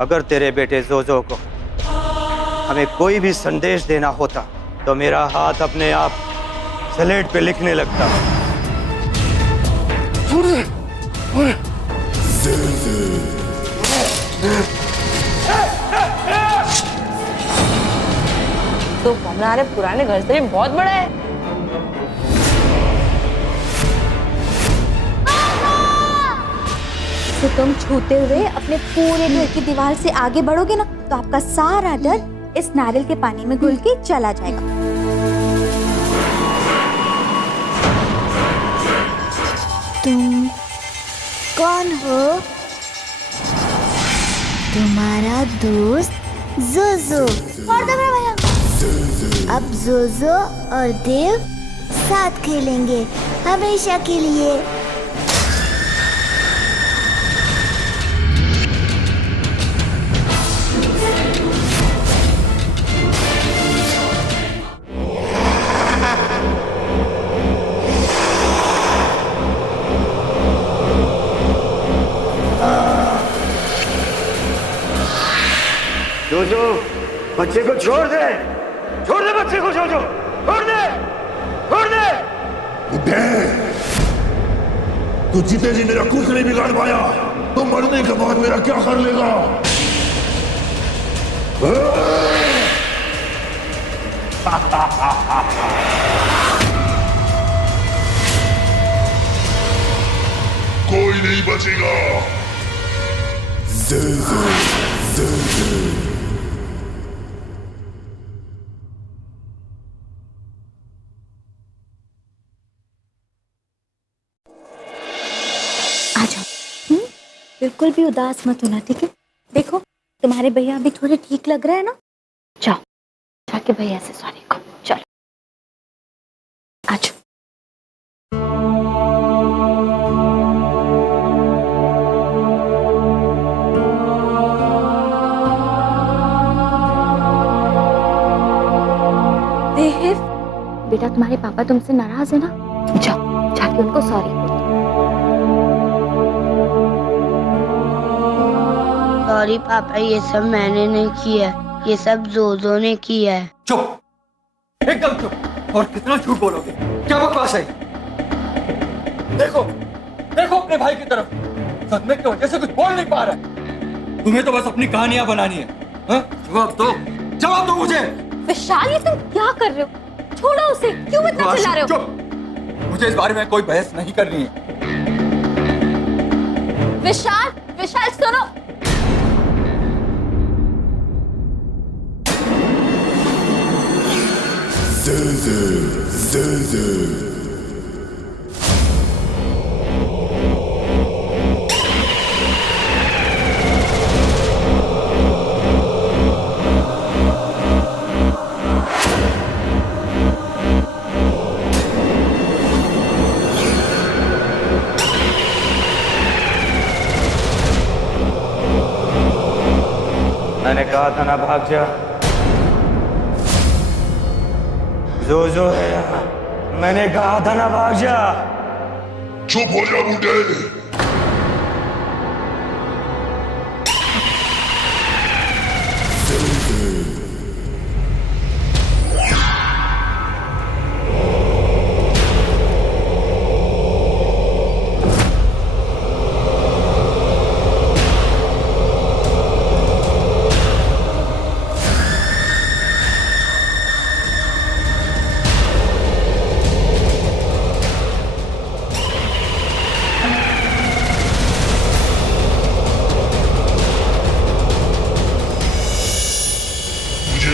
अगर तेरे बेटे जोजो को हमें कोई भी संदेश देना होता तो मेरा हाथ अपने आप स्लेट पे लिखने लगता। तो हमारे पुराने घर से बहुत बड़ा है। तो तुम छूते हुए अपने पूरे घर की दीवार से आगे बढ़ोगे ना, तो आपका सारा डर इस नारियल के पानी में घुल के चला जाएगा। तुम कौन हो? तुम्हारा दोस्त जोजो। और दो भैया। अब जोजो और देव साथ खेलेंगे हमेशा के लिए। जोजो, बच्चे को छोड़ दे बच्चे को, जोजो छोड़ दे। तू जीते जी मेरा कुछ नहीं बिगाड़ पाया, तो मरने के बाद मेरा क्या कर लेगा? कोई नहीं बचेगा। आ जाओ। बिल्कुल भी उदास मत होना, ठीक है? देखो तुम्हारे भैया अभी थोड़े ठीक लग रहे हैं ना। जाओ जाके भैया से सॉरी कहो। चलो आ जाओ। देव, बेटा तुम्हारे पापा तुमसे नाराज है ना? जाओ जाके उनको सॉरी बोलो। सॉरी पापा, ये सब मैंने नहीं किया, ये सब जोजो ने किया है। चुप, एकदम चुप। और कितना झूठ बोलोगे? क्या बकवास है? देखो अपने भाई की तरफ। सदमे की वजह से कुछ बोल नहीं पा रहा है। तुम्हें तो बस अपनी कहानियां बनानी है। जवाब दो मुझे। विशाल, ये तुम क्या कर रहे हो? छोड़ो उसे, क्यों इतना चिल्ला रहे हो? चुप, मुझे इस बारे में कोई बहस नहीं करनी है। विशाल सुनो। मैंने कहा था ना, भाग जा। जोजो है यहाँ। मैंने कहा था ना, भाग जा। चुप हो जा बूढ़े।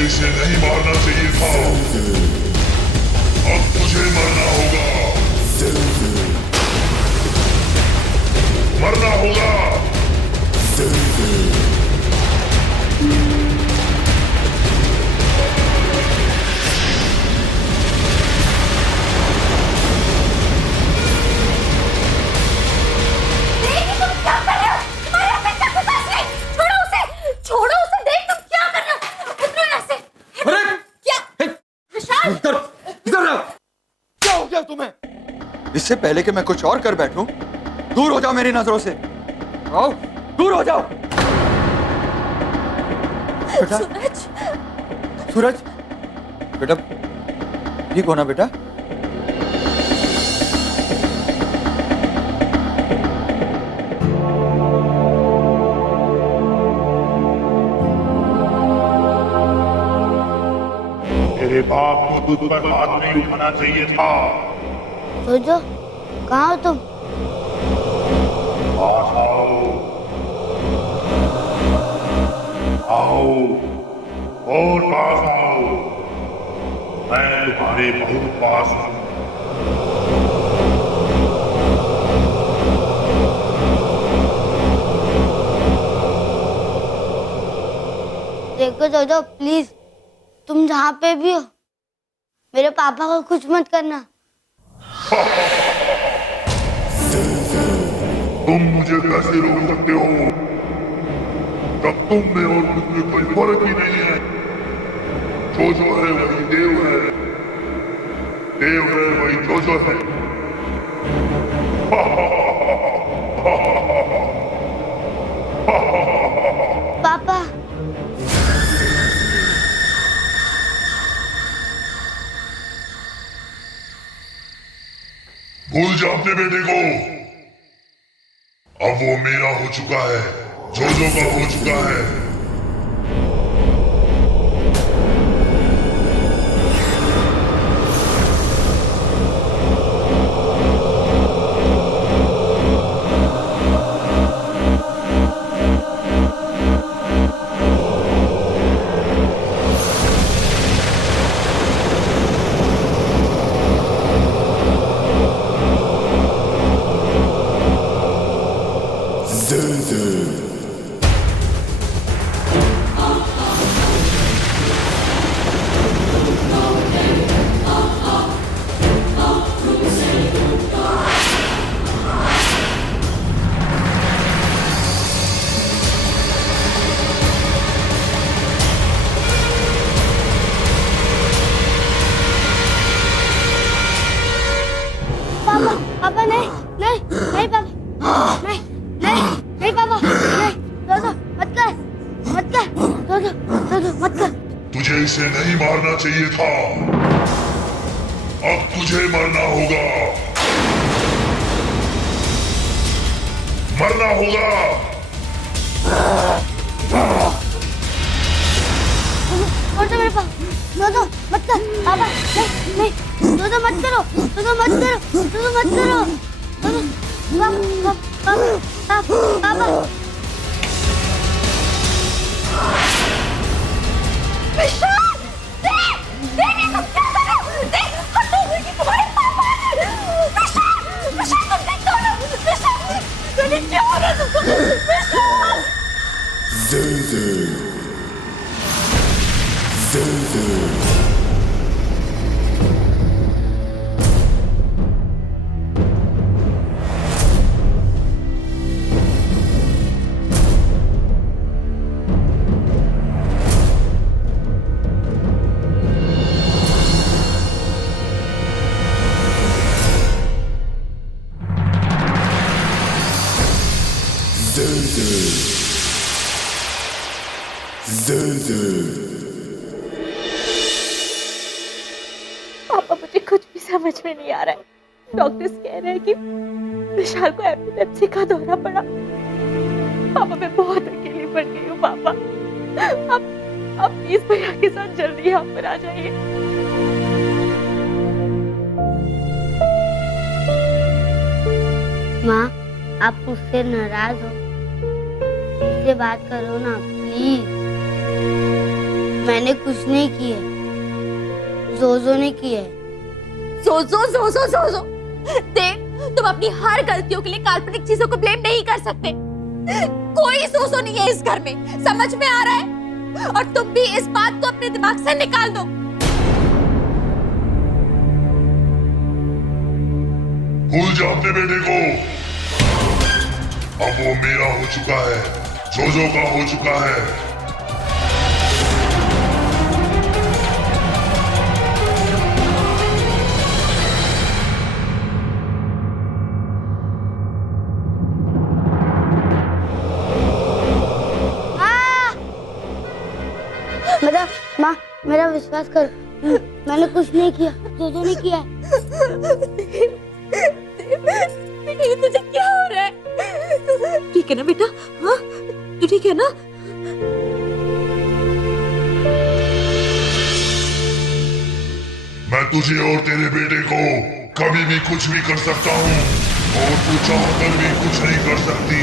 इसे नहीं मारना चाहिए था। अब तुझे मरना होगा, मरना होगा। इससे पहले कि मैं कुछ और कर बैठूं, दूर हो जाओ मेरी नजरों से। आओ, दूर हो जाओ। बेटा सूरज बेटा ठीक हो ना बेटा? तेरे बाप को तुझ पर हाथ नहीं उठाना चाहिए था। जोजो, कहाँ हो तुम? पास आओ, आओ और पास आओ। मैं तुम्हारे बहुत पास हूँ। देखो जोजो, प्लीज तुम जहाँ पे भी हो मेरे पापा को कुछ मत करना। तुम मुझे कैसे रोक सकते हो जब तुम में और मुझमें कोई फर्क ही नहीं है। जो है वही देव है, देव है वही जो है। पापा, भूल जा अपने बेटे को। अब वो मेरा हो चुका है, जोजो का हो चुका है। पापा नहीं नहीं नहीं पापा, नहीं नहीं नहीं पापा, नहीं जोजो मत कर, मत कर जोजो, जोजो मत कर। तुझे इसे नहीं मारना चाहिए था। अब तुझे मरना होगा, मरना होगा। छोड़ दो मेरे पास, जोजो मत कर पापा, नहीं नहीं जोजो मत करो, जोजो मत करो, जोजो मत करो, जोजो पापा पापा पापा पापा। पापा मुझे कुछ भी समझ में नहीं आ रहा है। डॉक्टर्स कह रहे हैं कि विशाल को एपिलेप्सी का दौरा पड़ा। पापा मैं बहुत अकेली पड़ गई हूँ। पापा आप प्लीज भैया के साथ जल्दी यहाँ पर आ जाइए। माँ, आप मुझसे नाराज हो, मुझसे बात करो ना प्लीज। मैंने कुछ नहीं किया, जोजो ने किया है। जोजो जोजो जोजो देव, तुम अपनी हर गलतियों के लिए काल्पनिक चीजों को ब्लेम नहीं कर सकते। कोई जोजो नहीं है इस घर में, समझ में आ रहा है? और तुम भी इस बात को अपने दिमाग से निकाल दो। भूल जा अपने बेटे को। अब वो मेरा हो चुका है, जोजो का हो चुका है। मेरा विश्वास कर, मैंने कुछ नहीं किया, जोजो ने किया है। ये तुझे क्या हो रहा है? ठीक है ना बेटा? हाँ, तू ठीक है ना? मैं तुझे और तेरे बेटे को कभी भी कुछ भी कर सकता हूँ और तू चाहकर भी कुछ नहीं कर सकती।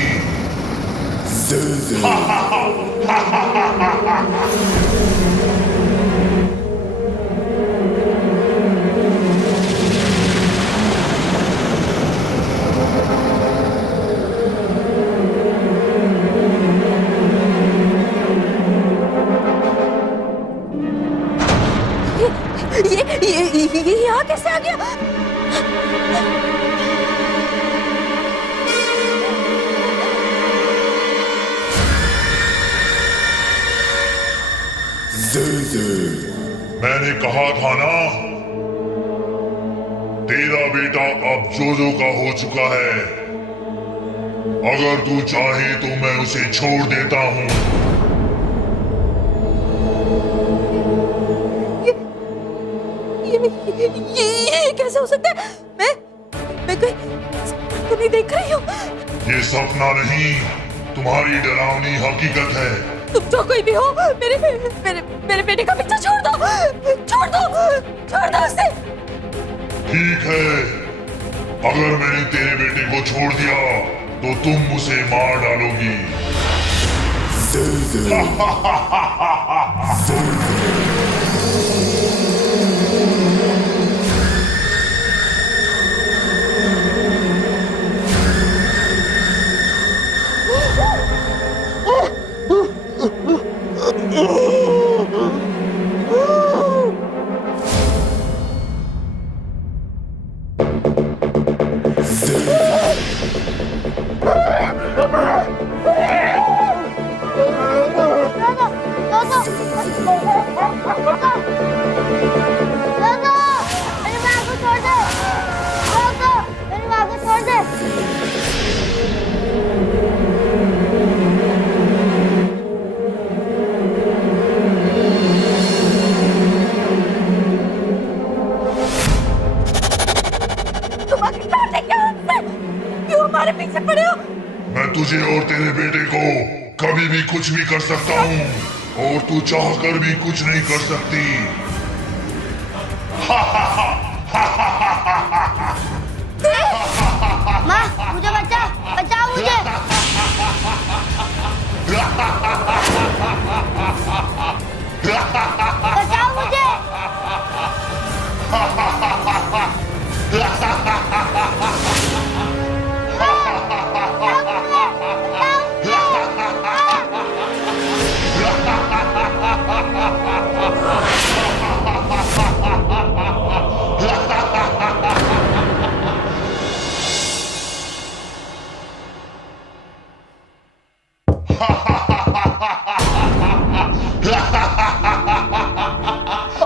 ये यहाँ कैसे आ गया? मैंने कहा था ना, तेरा बेटा अब जोजो का हो चुका है। अगर तू चाहे तो मैं उसे छोड़ देता हूँ। ये कैसे हो सकता है? मैं कोई तो नहीं देख रही हूँ। ये सपना नहीं, तुम्हारी डरावनी हकीकत है। तुम जो कोई भी हो, मेरे बेटे का पीछा छोड़ दो, छोड़ दो उसे। ठीक है, अगर मैंने तेरे बेटे को छोड़ दिया तो तुम उसे मार डालोगी। मैं तुझे और तेरे बेटे को कभी भी कुछ भी कर सकता हूँ और तू चाहकर भी कुछ नहीं कर सकती। माँ, मुझे बचाओ मुझे। बचाओ मुझे।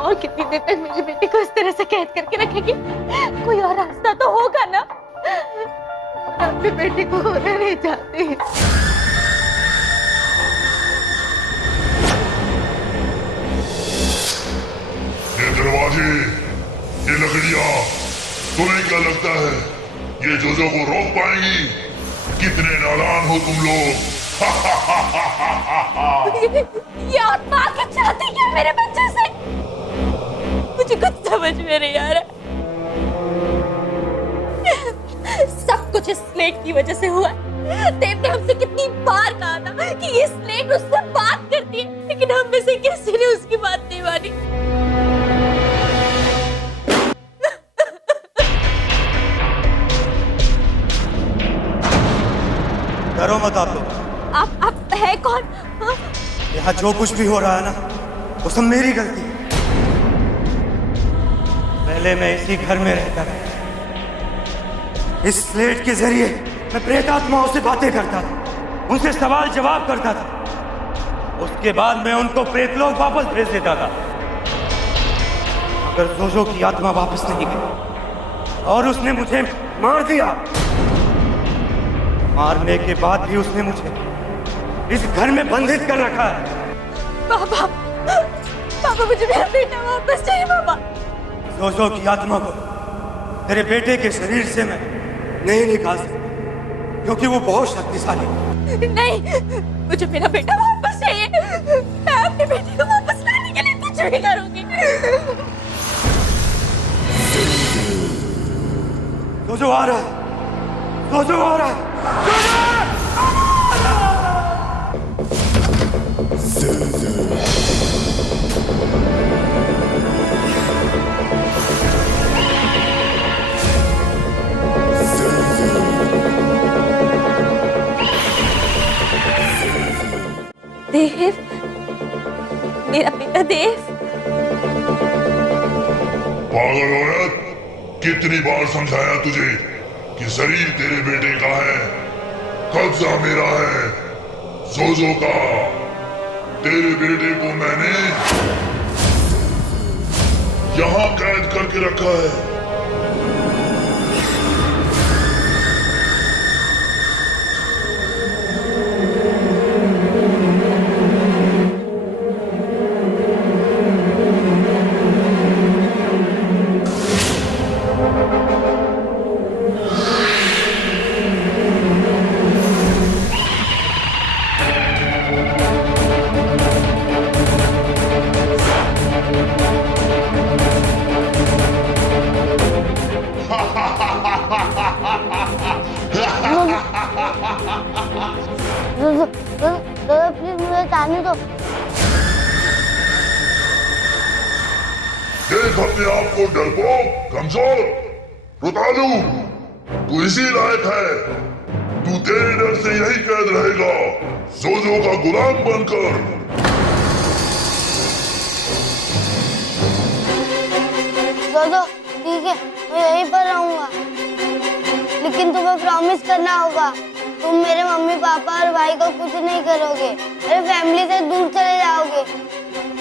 और कितनी देर तक मेरे बेटे को इस तरह से कैद करके रखेगी? कोई और रास्ता तो होगा ना? अपने बेटे को होना नहीं चाहती। ये दरवाजे, ये लकड़ियां, तुम्हें क्या लगता है ये जोजो को रोक पाएंगी? कितने नादान हो तुम लोग। ये आत्मा क्या चाहती है मेरे बच्चे से? मुझे कुछ समझ में नहीं आ रहा। सब कुछ इस स्लेट की वजह से हुआ। देव ने हमसे कितनी बार कहा था कि ये स्लेट उससे बात करती है, लेकिन हम में से किसी ने उसकी बात नहीं मानी। डरो मत आप लोग। आप है कौन? हाँ? यहाँ जो कुछ भी हो रहा है ना, वो सब मेरी गलती है। पहले मैं इसी घर में रहता था। इस स्लेट के जरिए मैं प्रेत आत्माओं से बातें करता था, उनसे सवाल जवाब करता था। उसके बाद मैं उनको प्रेतलोक वापस भेज देता था। अगर जोजो की आत्मा वापस नहीं गई और उसने मुझे मार दिया, मारने के बाद भी उसने मुझे इस घर में बंधित कर रखा है। पापा पापा मुझे मेरा बेटा वापस चाहिए पापा। जोजो की आत्मा को तेरे बेटे के शरीर से मैं नहीं निकाल सकता क्योंकि वो बहुत शक्तिशाली है। नहीं, मुझे मेरा बेटा वापस चाहिए। मैं अपने बेटे को वापस लाने के लिए कुछ भी करूंगी। जोजो आ रहा है, जोजो आ रहा है, जोजो आ रहा है। देव, मेरा बेटा देव। पागल औरत, कितनी बार समझाया तुझे कि शरीर तेरे बेटे का है, कब्जा मेरा है, जोजो का। तेरे बेटे को मैंने यहाँ कैद करके रखा है। प्लीज मुझे जाने दो। देख अपने आप को डरपोक, कमजोर, रुतालू, तू इसी लायक है। तू तेरे डर से यही कैद रहेगा, जोजो का गुलाम बनकर। जोजो ठीक है, मैं यहीं पर रहूंगा, लेकिन तुम्हें प्रॉमिस करना होगा तुम मेरे मम्मी पापा और भाई को कुछ नहीं करोगे, मेरे फैमिली से दूर चले जाओगे।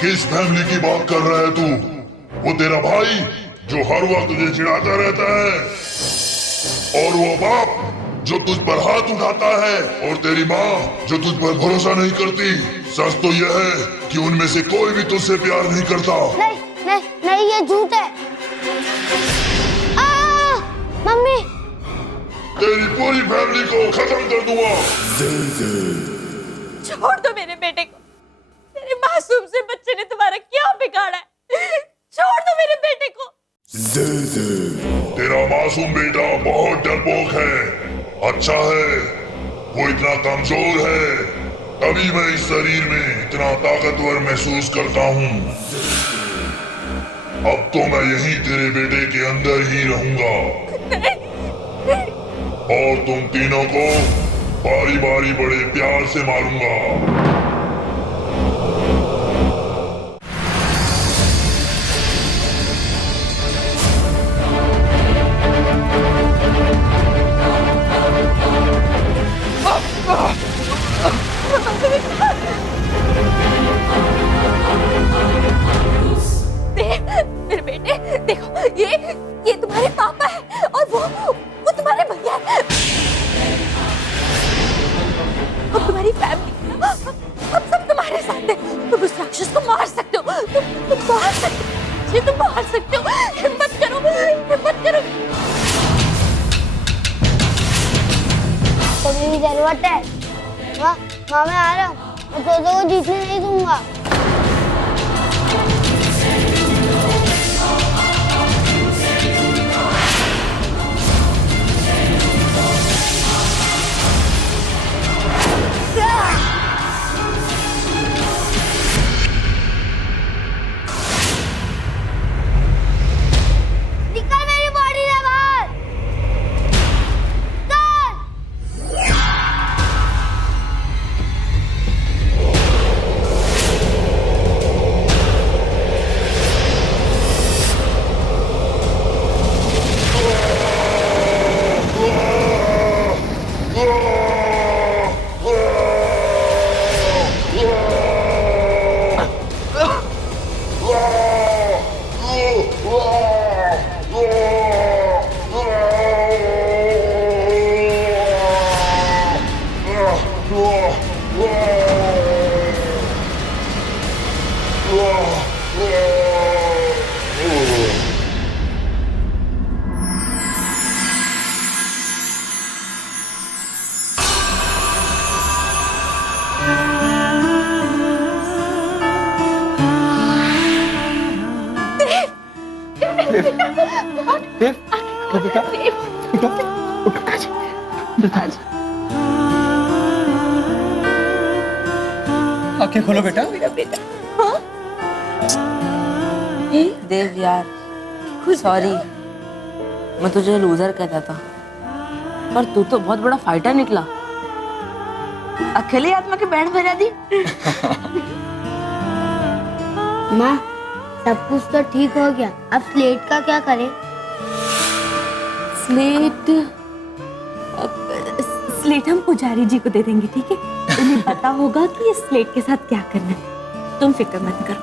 किस फैमिली की बात कर रहा है तू? वो तेरा भाई जो हर वक्त तुझे चिढ़ाता रहता है, और वो बाप जो तुझ पर हाथ उठाता है, और तेरी माँ जो तुझ पर भरोसा नहीं करती। सच तो यह है कि उनमें से कोई भी तुझसे प्यार नहीं करता। नहीं नहीं नहीं, ये झूठ है। मम्मी, तेरी पूरी फैमिली को खत्म कर दूंगा। छोड़ दो मेरे बेटे को। तेरे मासूम से बच्चे ने तुम्हारा क्या बिगाड़ा है? छोड़ दो मेरे बेटे को। तेरा मासूम बेटा बहुत डरपोक है। अच्छा है वो इतना कमजोर है, तभी मैं इस शरीर में इतना ताकतवर महसूस करता हूँ। अब तो मैं यहीं तेरे बेटे के अंदर ही रहूंगा, और तुम तीनों को बारी बारी बड़े प्यार से मारूंगा। मेरे बेटे देखो, ये तुम्हारे पापा है और वो तुम्हारे भैया है। अब तुम्हारी फैमिली, अब सब तुम्हारे साथ है। तुम उस राक्षस को मार सकते हो, तुम मार सकते हो, तुम मार सकते हो। हिम्मत करो, हिम्मत करो। तो मेरी जरूरत है। माँ मैं आ रहा हूँ, मैं जोजो को जीतने नहीं दूंगा। निकल मेरी बॉडी से बाहर। देव बेटा बेटा उठ आजा। आंखें खोलो बेटा। मेरा बेटा। देव यार सॉरी, मैं तुझे लूजर कहता था, पर तू तो बहुत बड़ा फाइटर निकला। अकेले आत्मा के बैंड बजा दी। माँ सब कुछ तो ठीक हो गया, अब स्लेट का क्या करें? स्लेट हम पुजारी जी को दे देंगे, ठीक है? उन्हें पता होगा कि इस स्लेट के साथ क्या करना है। तुम फिक्र मत करो।